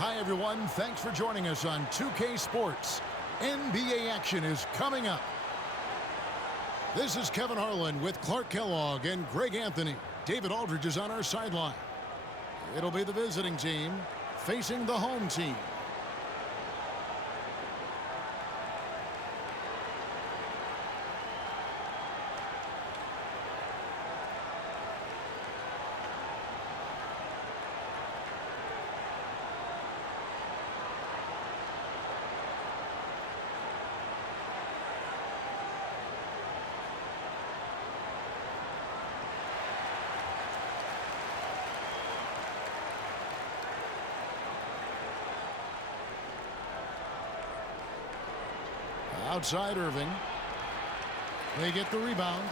Hi, everyone. Thanks for joining us on 2K Sports. NBA action is coming up. This is Kevin Harlan with Clark Kellogg and Greg Anthony. David Aldridge is on our sideline. It'll be the visiting team facing the home team. Outside Irving. They get the rebound.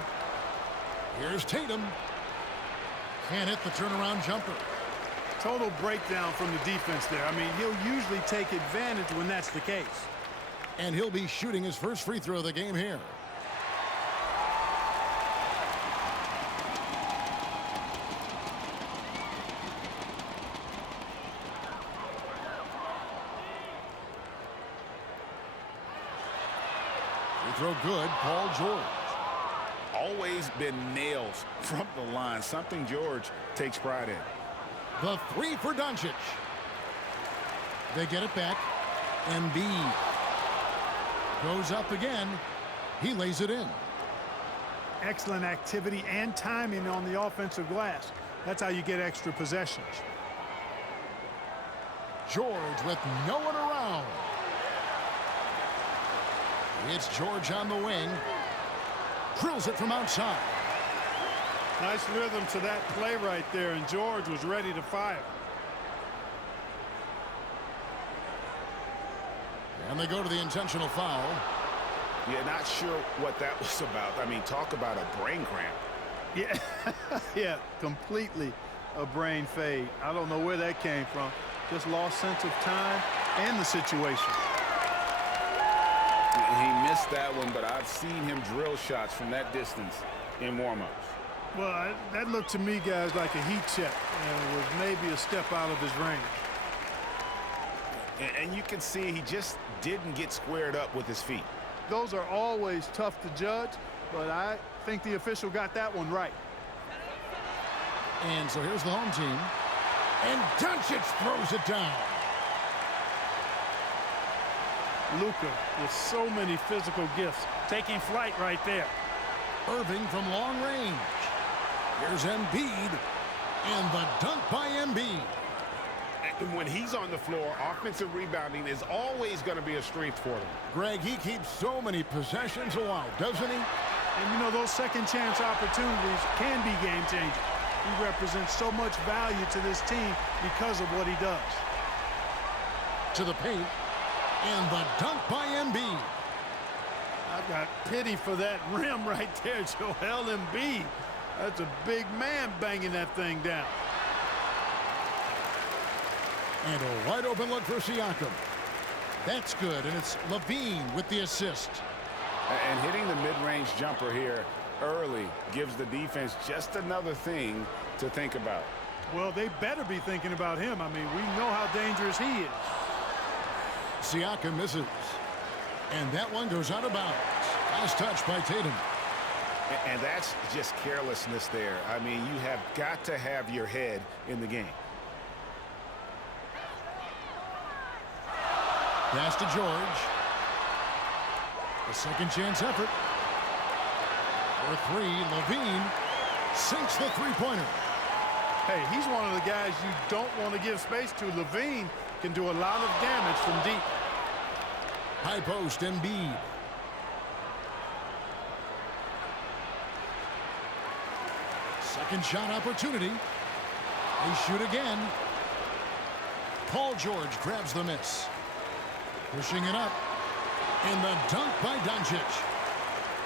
Here's Tatum. Can't hit the turnaround jumper. Total breakdown from the defense there. I mean, he'll usually take advantage when that's the case. And he'll be shooting his first free throw of the game here. Throw good, Paul George. Always been nails from the line, something George takes pride in. The three for Doncic. They get it back. Embiid goes up again. He lays it in. Excellent activity and timing on the offensive glass. That's how you get extra possessions. George with no one around. It's George on the wing. Drills it from outside. Nice rhythm to that play right there, and George was ready to fire. And they go to the intentional foul. Yeah, not sure what that was about. I mean, talk about a brain cramp. Yeah, yeah, completely a brain fade. I don't know where that came from. Just lost sense of time and the situation. He missed that one, but I've seen him drill shots from that distance in warm-ups. Well, that looked to me, guys, like a heat check. And was maybe a step out of his range. And you can see he just didn't get squared up with his feet. Those are always tough to judge, but I think the official got that one right. And so here's the home team. And Doncic throws it down. Luka with so many physical gifts, taking flight right there. Irving from long range. Here's Embiid, and the dunk by Embiid. And when he's on the floor, offensive rebounding is always going to be a strength for him. Greg, he keeps so many possessions alive, doesn't he? And, you know, those second-chance opportunities can be game-changing. He represents so much value to this team because of what he does. To the paint. And the dunk by Embiid. I've got pity for that rim right there, Joel Embiid. That's a big man banging that thing down. And a wide open look for Siakam. That's good, and it's Levine with the assist. And hitting the mid-range jumper here early gives the defense just another thing to think about. Well, they better be thinking about him. I mean, we know how dangerous he is. Siakam misses. And that one goes out of bounds. Last touch by Tatum. And that's just carelessness there. I mean, you have got to have your head in the game. Pass to George. A second chance effort. For three, Levine sinks the three-pointer. Hey, he's one of the guys you don't want to give space to. Levine can do a lot of damage from deep. High post, Embiid. Second shot opportunity. They shoot again. Paul George grabs the miss. Pushing it up. And the dunk by Doncic.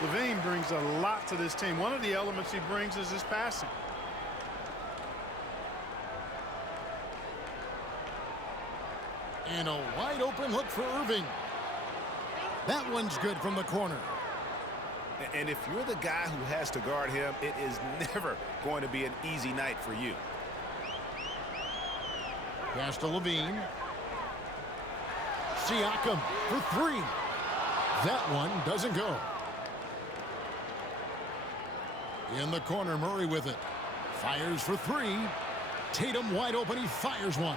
Levine brings a lot to this team. One of the elements he brings is his passing. And a wide open look for Irving. That one's good from the corner. And if you're the guy who has to guard him, it is never going to be an easy night for you. Pass to Levine. Siakam for three. That one doesn't go. In the corner, Murray with it. Fires for three. Tatum wide open. He fires one.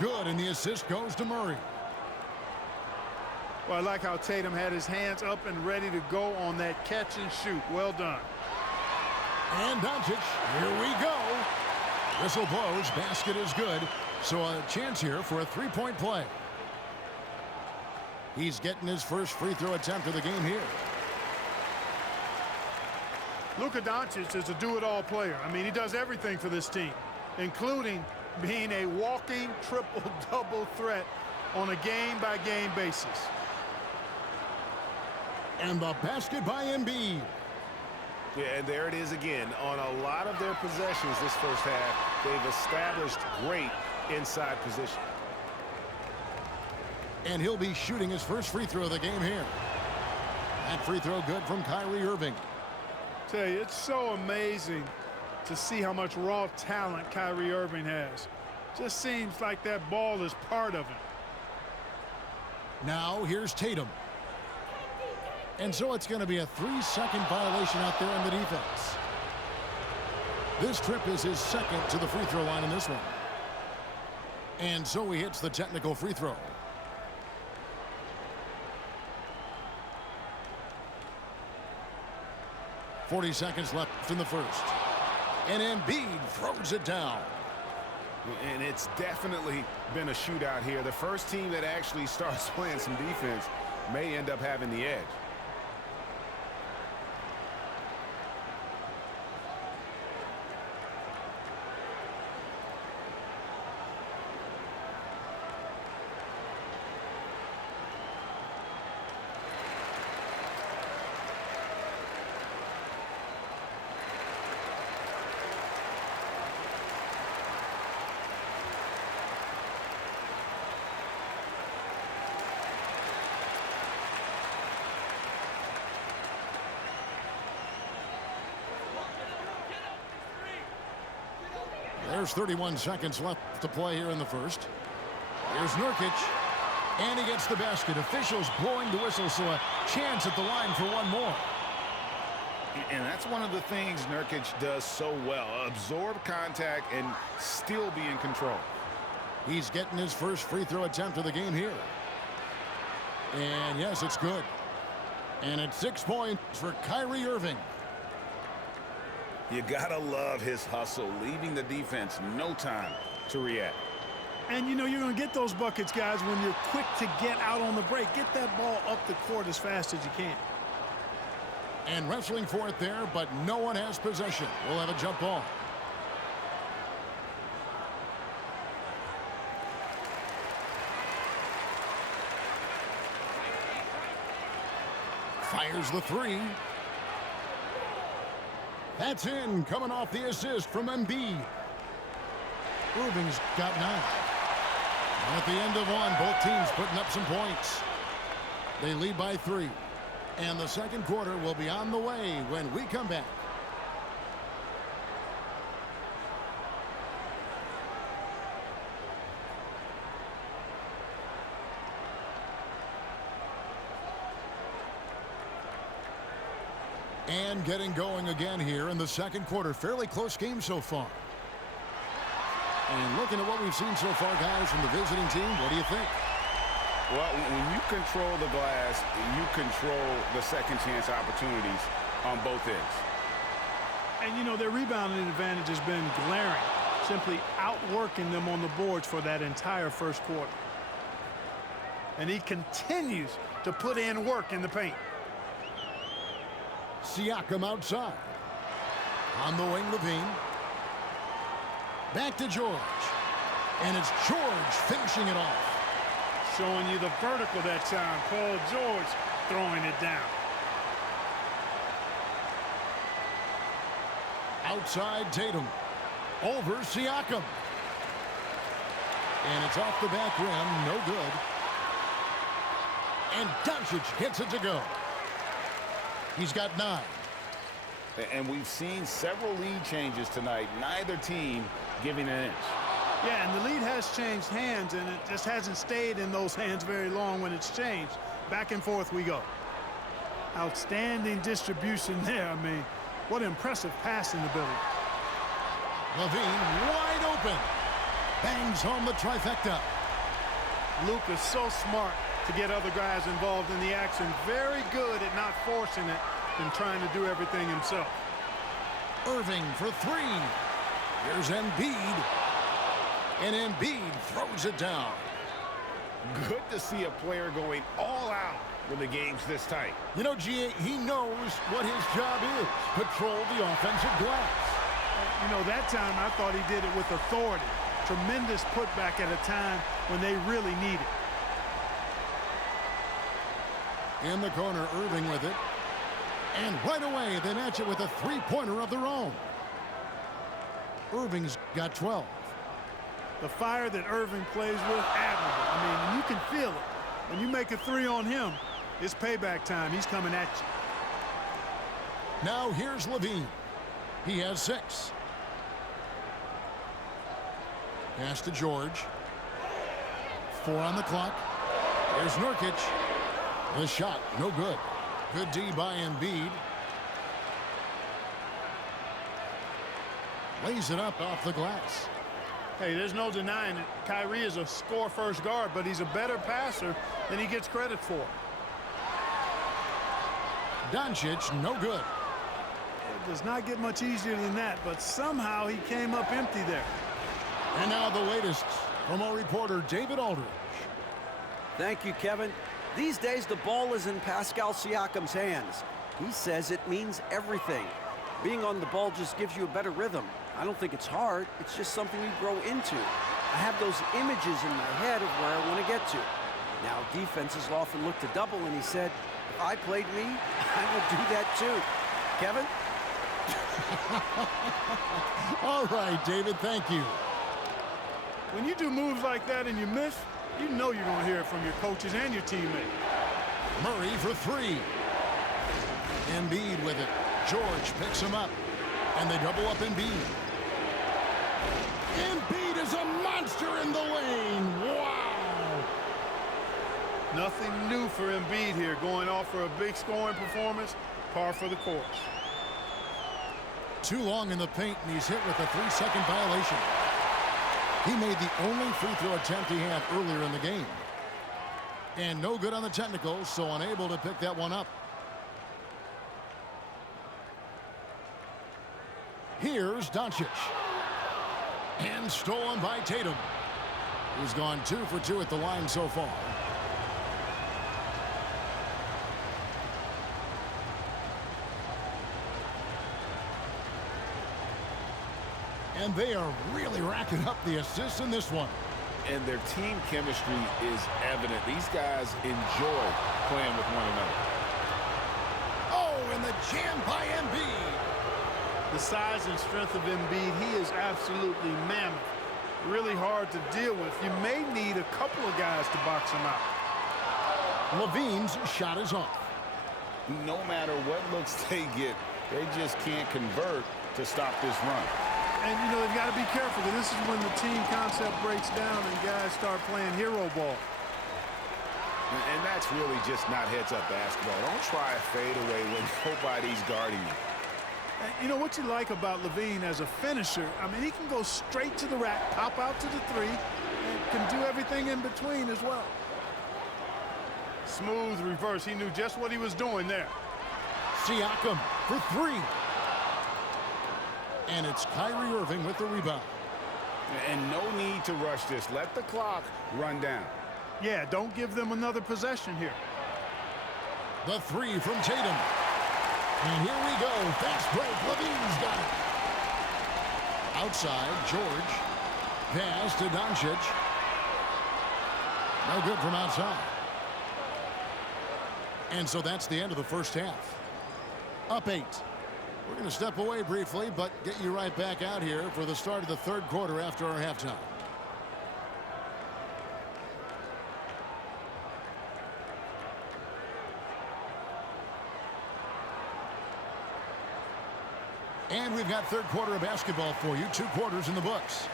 Good, and the assist goes to Murray. Well, I like how Tatum had his hands up and ready to go on that catch and shoot. Well done. And Doncic, here we go. Whistle blows, basket is good. So a chance here for a three-point play. He's getting his first free throw attempt of the game here. Luka Doncic is a do-it-all player. I mean, he does everything for this team, including being a walking triple-double threat on a game-by-game basis. And the basket by Embiid. Yeah, and there it is again. On a lot of their possessions this first half, they've established great inside position. And he'll be shooting his first free throw of the game here. That free throw good from Kyrie Irving. Tell you, it's so amazing to see how much raw talent Kyrie Irving has. Just seems like that ball is part of him. Now here's Tatum. And so it's going to be a 3-second violation out there on the defense. This trip is his second to the free throw line in this one. And so he hits the technical free throw. .40 seconds left in the first. And Embiid throws it down. And it's definitely been a shootout here. The first team that actually starts playing some defense may end up having the edge. There's 31 seconds left to play here in the first. Here's Nurkic. And he gets the basket. Officials blowing the whistle, so a chance at the line for one more. And that's one of the things Nurkic does so well. Absorb contact and still be in control. He's getting his first free throw attempt of the game here. And yes, it's good. And it's 6 points for Kyrie Irving. You gotta love his hustle, leaving the defense no time to react. And you know you're going to get those buckets, guys, when you're quick to get out on the break. Get that ball up the court as fast as you can. And wrestling for it there, but no one has possession. We'll have a jump ball. Fires the three. That's in, coming off the assist from Embiid. Irving's got 9. And at the end of one, both teams putting up some points. They lead by 3. And the second quarter will be on the way when we come back. And getting going again here in the second quarter. Fairly close game so far. And looking at what we've seen so far, guys, from the visiting team, what do you think? Well, when you control the glass, you control the second chance opportunities on both ends. And, you know, their rebounding advantage has been glaring, simply outworking them on the boards for that entire first quarter. And he continues to put in work in the paint. Siakam outside. On the wing, Levine. Back to George. And it's George finishing it off. Showing you the vertical that time. Paul George throwing it down. Outside Tatum. Over Siakam. And it's off the back rim. No good. And Doncic gets it to go. He's got 9. And we've seen several lead changes tonight. Neither team giving an inch. Yeah, and the lead has changed hands, and it just hasn't stayed in those hands very long when it's changed. Back and forth we go. Outstanding distribution there. I mean, what impressive passing ability. Levine wide open. Bangs home the trifecta. Luke is so smart to get other guys involved in the action. Very good at not forcing it and trying to do everything himself. Irving for three. Here's Embiid. And Embiid throws it down. Good to see a player going all out when the game's this tight. You know, G.A., he knows what his job is. Patrol the offensive glass. You know, that time I thought he did it with authority. Tremendous putback at a time when they really need it. In the corner, Irving with it. And right away, they match it with a three-pointer of their own. Irving's got 12. The fire that Irving plays with, admirable. I mean, you can feel it. When you make a three on him, it's payback time. He's coming at you. Now here's Levine. He has 6. Pass to George. 4 on the clock. Here's Nurkic. The shot, no good. Good D by Embiid. Lays it up off the glass. Hey, there's no denying it. Kyrie is a score-first guard, but he's a better passer than he gets credit for. Doncic, no good. It does not get much easier than that, but somehow he came up empty there. And now the latest from our reporter, David Aldridge. Thank you, Kevin. These days, the ball is in Pascal Siakam's hands. He says it means everything. Being on the ball just gives you a better rhythm. I don't think it's hard. It's just something you grow into. I have those images in my head of where I want to get to. Now, defenses often look to double, and he said, if I played me, I would do that too. Kevin? All right, David, thank you. When you do moves like that and you miss, you know you're going to hear it from your coaches and your teammates. Murray for 3. Embiid with it. George picks him up. And they double up Embiid. Embiid is a monster in the lane. Wow. Nothing new for Embiid here. Going off for a big scoring performance. Par for the course. Too long in the paint, and he's hit with a 3-second violation. He made the only free throw attempt he had earlier in the game. And no good on the technicals, so unable to pick that one up. Here's Doncic. And stolen by Tatum, who's gone 2 for 2 at the line so far. And they are really racking up the assists in this one. And their team chemistry is evident. These guys enjoy playing with one another. Oh, and the jam by Embiid. The size and strength of Embiid, he is absolutely mammoth. Really hard to deal with. You may need a couple of guys to box him out. Levine's shot is off. No matter what looks they get, they just can't convert to stop this run. And, you know, they've got to be careful, because this is when the team concept breaks down and guys start playing hero ball. And that's really just not heads-up basketball. Don't try a fadeaway when nobody's guarding you. And you know what you like about Levine as a finisher? I mean, he can go straight to the rack, pop out to the 3, and can do everything in between as well. Smooth reverse. He knew just what he was doing there. Siakam for 3. And it's Kyrie Irving with the rebound. And no need to rush this. Let the clock run down. Yeah, don't give them another possession here. The 3 from Tatum. And here we go. Fast break. Levine's got it. Outside, George. Pass to Doncic. No good from outside. And so that's the end of the first half. Up 8. We're going to step away briefly, but get you right back out here for the start of the third quarter after our halftime. And we've got third quarter of basketball for you. 2 quarters in the books.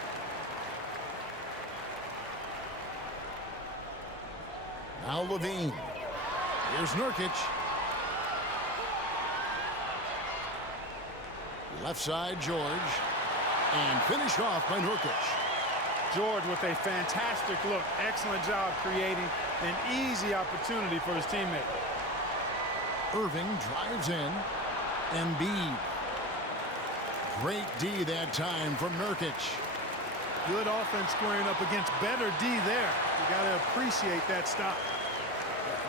Now Levine. Here's Nurkic. Left side, George. And finished off by Nurkic. George with a fantastic look. Excellent job creating an easy opportunity for his teammate. Irving drives in. Embiid. Great D that time from Nurkic. Good offense squaring up against better D there. You got to appreciate that stop.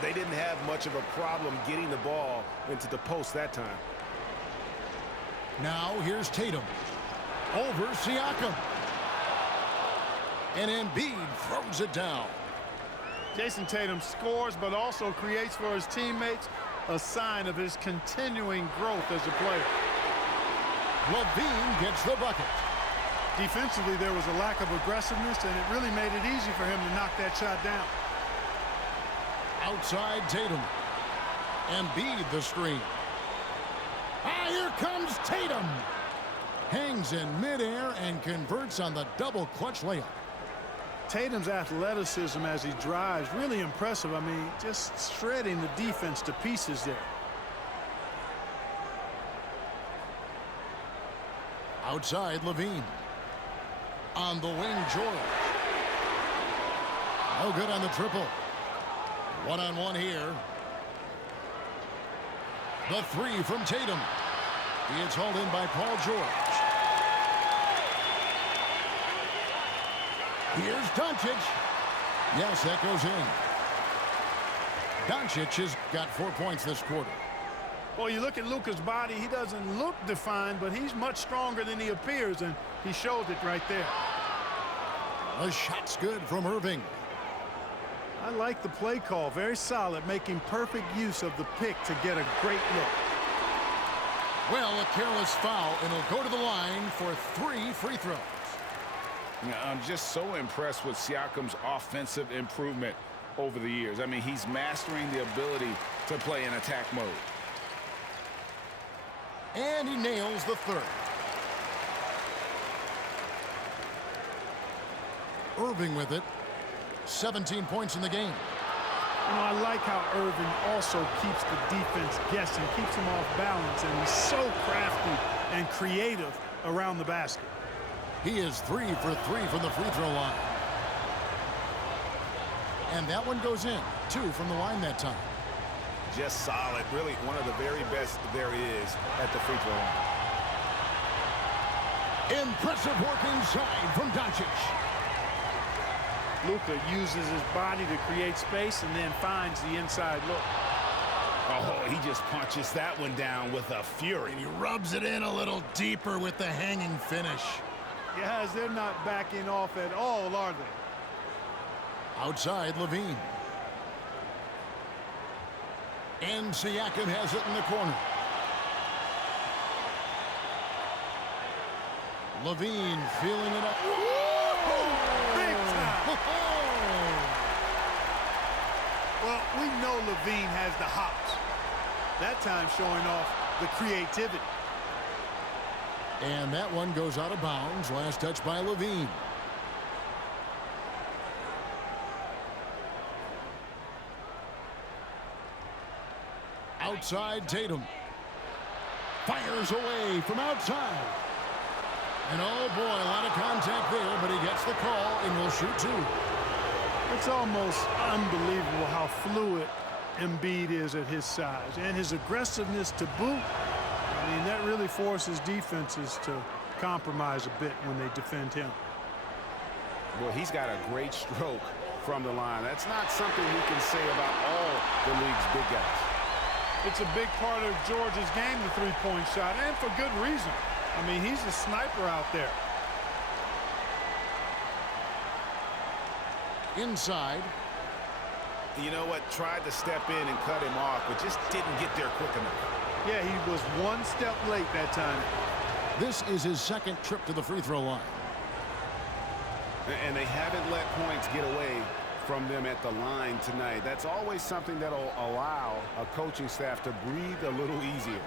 They didn't have much of a problem getting the ball into the post that time. Now here's Tatum. Over Siakam. And Embiid throws it down. Jason Tatum scores but also creates for his teammates, a sign of his continuing growth as a player. Levine gets the bucket. Defensively, there was a lack of aggressiveness, and it really made it easy for him to knock that shot down. Outside Tatum. Embiid the screen. Ah, here comes Tatum. Hangs in midair and converts on the double clutch layup. Tatum's athleticism as he drives, really impressive. I mean, just shredding the defense to pieces there. Outside Levine. On the wing, George. No good on the triple. One-on-one here. The three from Tatum. It's hauled in by Paul George. Here's Doncic. Yes, that goes in. Doncic has got 4 points this quarter. Well, you look at Luka's body, he doesn't look defined, but he's much stronger than he appears, and he showed it right there. The shot's good from Irving. I like the play call. Very solid, making perfect use of the pick to get a great look. Well, a careless foul, and he'll go to the line for 3 free throws. I'm just so impressed with Siakam's offensive improvement over the years. I mean, he's mastering the ability to play in attack mode. And he nails the third. Irving with it. 17 points in the game. You know, I like how Irving also keeps the defense guessing, keeps them off balance, and he's so crafty and creative around the basket. He is 3 for 3 from the free throw line. And that one goes in. 2 from the line that time. Just solid. Really one of the very best there is at the free throw line. Impressive work inside from Doncic. Luka uses his body to create space and then finds the inside look. Oh, he just punches that one down with a fury. And he rubs it in a little deeper with the hanging finish. Guys, they're not backing off at all, are they? Outside Levine. And Siakam has it in the corner. Levine feeling it up. Big time. Well, we know Levine has the hops. That time showing off the creativity. And that one goes out of bounds. Last touch by Levine. Outside Tatum. Fires away from outside. And oh boy, a lot of contact there, but he gets the call and will shoot 2. It's almost unbelievable how fluid Embiid is at his size and his aggressiveness to boot. I mean, that really forces defenses to compromise a bit when they defend him. Well, he's got a great stroke from the line. That's not something we can say about all the league's big guys. It's a big part of George's game, the three-point shot, and for good reason. I mean, he's a sniper out there. Inside. You know what? Tried to step in and cut him off, but just didn't get there quick enough. Yeah, he was one step late that time. This is his second trip to the free throw line. And they haven't let points get away from them at the line tonight. That's always something that'll allow a coaching staff to breathe a little easier.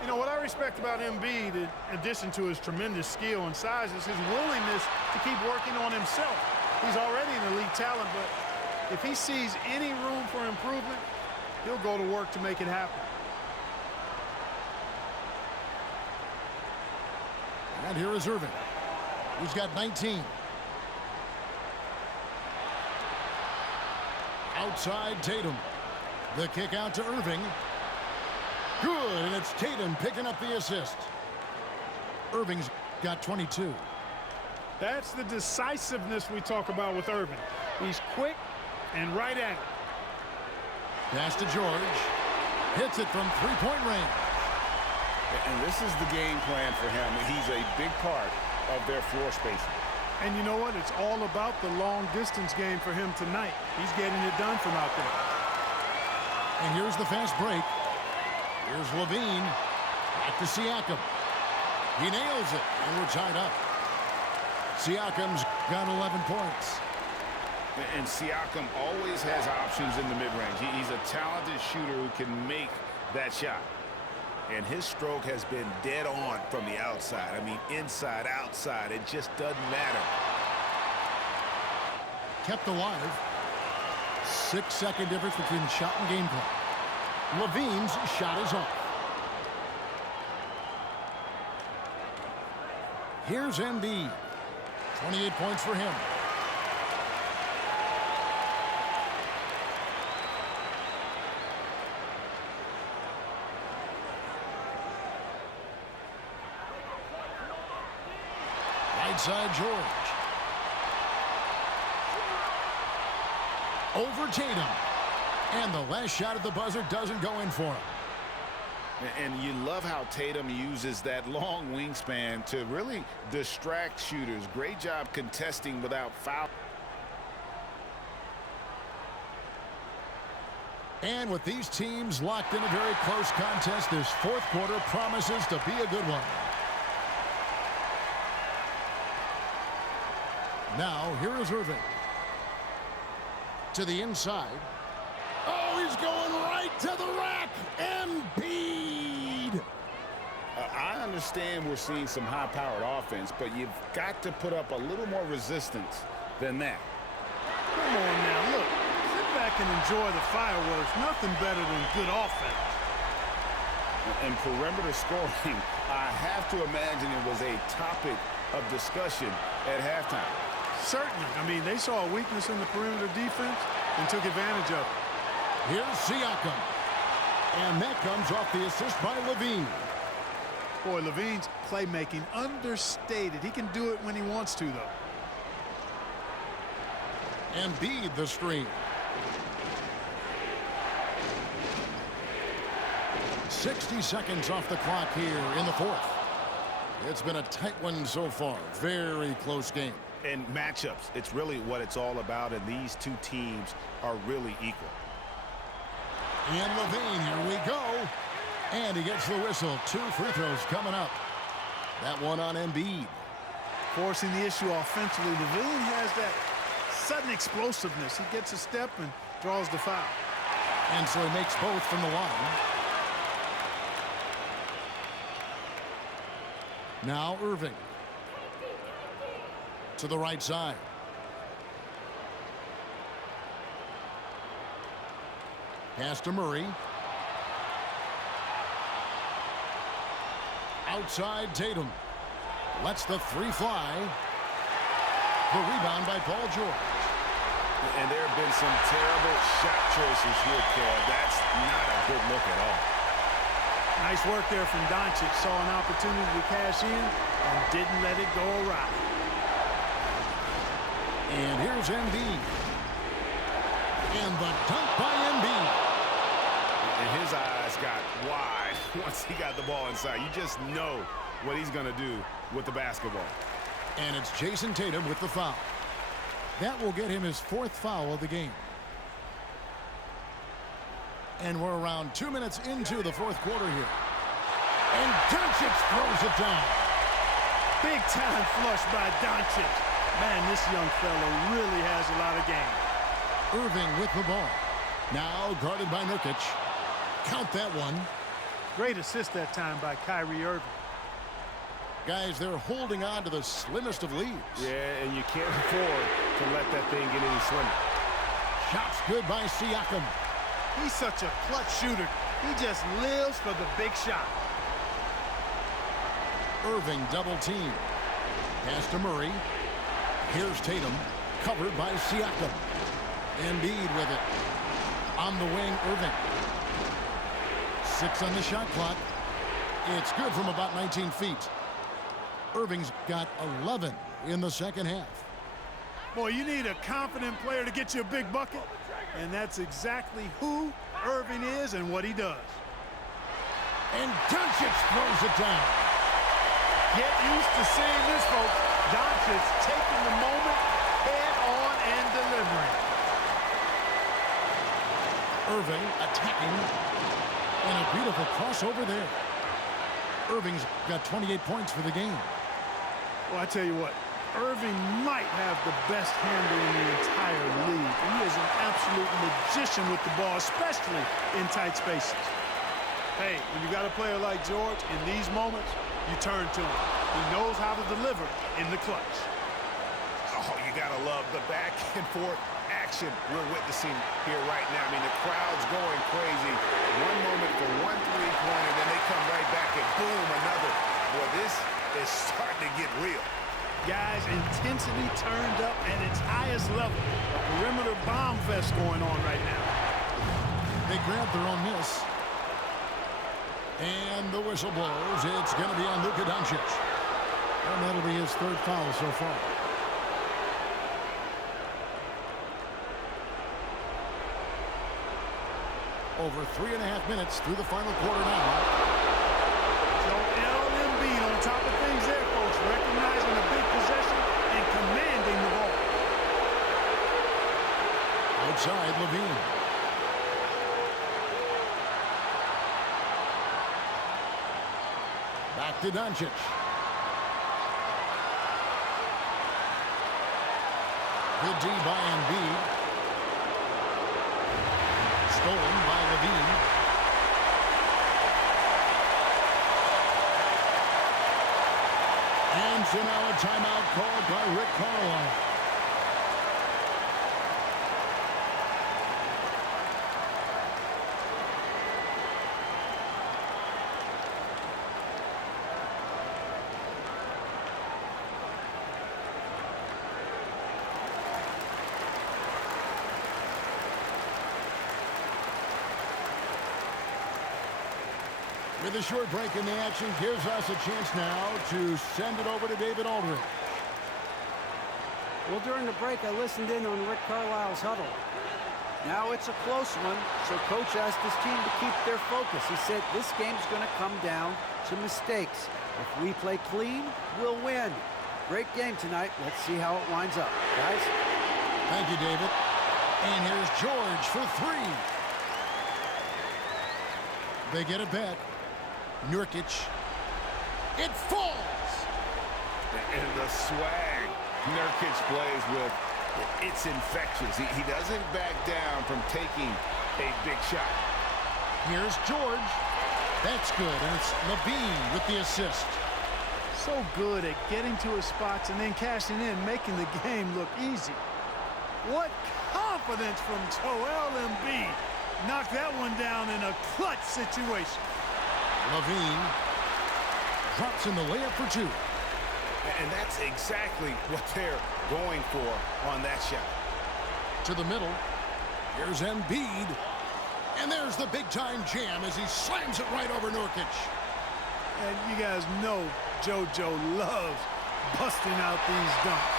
You know, what I respect about Embiid, in addition to his tremendous skill and size, is his willingness to keep working on himself. He's already an elite talent, but If he sees any room for improvement, he'll go to work to make it happen. And here is Irving. He's got 19. Outside Tatum. The kick out to Irving. Good, and it's Tatum picking up the assist. Irving's got 22. That's the decisiveness we talk about with Irving. He's quick and right at it. Pass to George. Hits it from three-point range. And this is the game plan for him. He's a big part of their floor spacing. And you know what? It's all about the long-distance game for him tonight. He's getting it done from out there. And here's the fast break. Here's Levine. Back to Siakam. He nails it, and we're tied up. Siakam's got 11 points. And Siakam always has options in the mid-range. He's a talented shooter who can make that shot. And his stroke has been dead on from the outside. I mean, inside, outside, it just doesn't matter. Kept alive. 6-second difference between shot and game clock. Levine's shot is off. Here's Embiid. 28 points for him. Right side, George. Over Tatum. And the last shot at the buzzer doesn't go in for him. And you love how Tatum uses that long wingspan to really distract shooters. Great job contesting without foul. And with these teams locked in a very close contest, this fourth quarter promises to be a good one. Now, here is Irving. To the inside. Oh, he's going right to the rack. Embiid. I understand we're seeing some high-powered offense, but you've got to put up a little more resistance than that. Come on now, look. Sit back and enjoy the fireworks. Nothing better than good offense. And perimeter scoring, I have to imagine it was a topic of discussion at halftime. Certainly. I mean, they saw a weakness in the perimeter defense and took advantage of it. Here's Siakam. And that comes off the assist by Levine. Boy, Levine's playmaking understated. He can do it when he wants to, though. Embiid the screen. 60 seconds off the clock here in the fourth. It's been a tight one so far. Very close game. And matchups, it's really what it's all about, and these two teams are really equal. And Levine, here we go. And he gets the whistle. 2 free throws coming up. That one on Embiid. Forcing the issue offensively. Levine has that sudden explosiveness. He gets a step and draws the foul. And so he makes both from the line. Now Irving. To the right side. Pass to Murray. Outside Tatum. Lets the three fly. The rebound by Paul George. And there have been some terrible shot choices here, Kev. That's not a good look at all. Nice work there from Doncic. Saw an opportunity to cash in and didn't let it go awry. And here's Embiid. And the dunk by Embiid. And his eyes got wide once he got the ball inside. You just know what he's going to do with the basketball. And it's Jason Tatum with the foul. That will get him his 4th foul of the game. And we're around 2 minutes into the fourth quarter here. And Doncic throws it down. Big time flush by Doncic. Man, this young fella really has a lot of game. Irving with the ball. Now guarded by Nurkic. Count that one. Great assist that time by Kyrie Irving. Guys, they're holding on to the slimmest of leads. Yeah, and you can't afford to let that thing get any slimmer. Shot's good by Siakam. He's such a clutch shooter. He just lives for the big shot. Irving double team. Pass to Murray. Here's Tatum. Covered by Siakam. Embiid with it. On the wing, Irving. 6 on the shot clock. It's good from about 19 feet. Irving's got 11 in the second half. Boy, you need a confident player to get you a big bucket. And that's exactly who Irving is and what he does. And Doncic throws it down. Get used to seeing this, folks. Doncic taking the moment head on and delivering. Irving attacking. And a beautiful crossover there. Irving's got 28 points for the game. Well, I tell you what, Irving might have the best handle in the entire league. And he is an absolute magician with the ball, especially in tight spaces. Hey, when you got a player like George, in these moments, you turn to him. He knows how to deliver in the clutch. Oh, you got to love the back and forth action we're witnessing here right now. I mean, the crowd's going crazy. One moment for one three-pointer, then they come right back and boom, another. Boy, this is starting to get real. Guys, intensity turned up at its highest level. A perimeter bomb fest going on right now. They grabbed their own miss. And the whistle blows. It's going to be on Luka Doncic. And that'll be his third foul so far. Over 3.5 minutes through the final quarter now. Joel Embiid on top of things there, folks. Recognizing a big possession and commanding the ball. Outside, Levine. Back to Doncic. Good D by Embiid. Stolen by Levine. And so now a timeout called by Rick Carlisle. With a short break in the action gives us a chance now to send it over to David Aldridge. Well, during the break, I listened in on Rick Carlisle's huddle. Now it's a close one, so Coach asked his team to keep their focus. He said this game's going to come down to mistakes. If we play clean, we'll win. Great game tonight. Let's see how it winds up. Guys? Thank you, David. And here's George for 3. They get it back. Nurkic. It falls. And the swag Nurkic plays with, it's infectious. He doesn't back down from taking a big shot. Here's George. That's good, and it's Levine with the assist. So good at getting to his spots and then cashing in, making the game look easy. What confidence from Joel Embiid. Knocked that one down in a clutch situation. Levine drops in the layup for 2. And that's exactly what they're going for on that shot. To the middle. Here's Embiid. And there's the big-time jam as he slams it right over Nurkic. And you guys know JoJo loves busting out these dunks.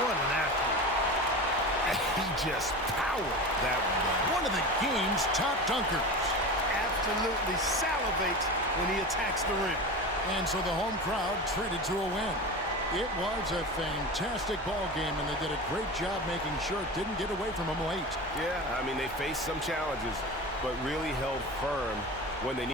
What an athlete. And he just powered that one. One of the game's top dunkers. Absolutely salivates when he attacks the rim. And so the home crowd treated to a win. It was a fantastic ball game, and they did a great job making sure it didn't get away from them late. Yeah, I mean, they faced some challenges, but really held firm when they needed.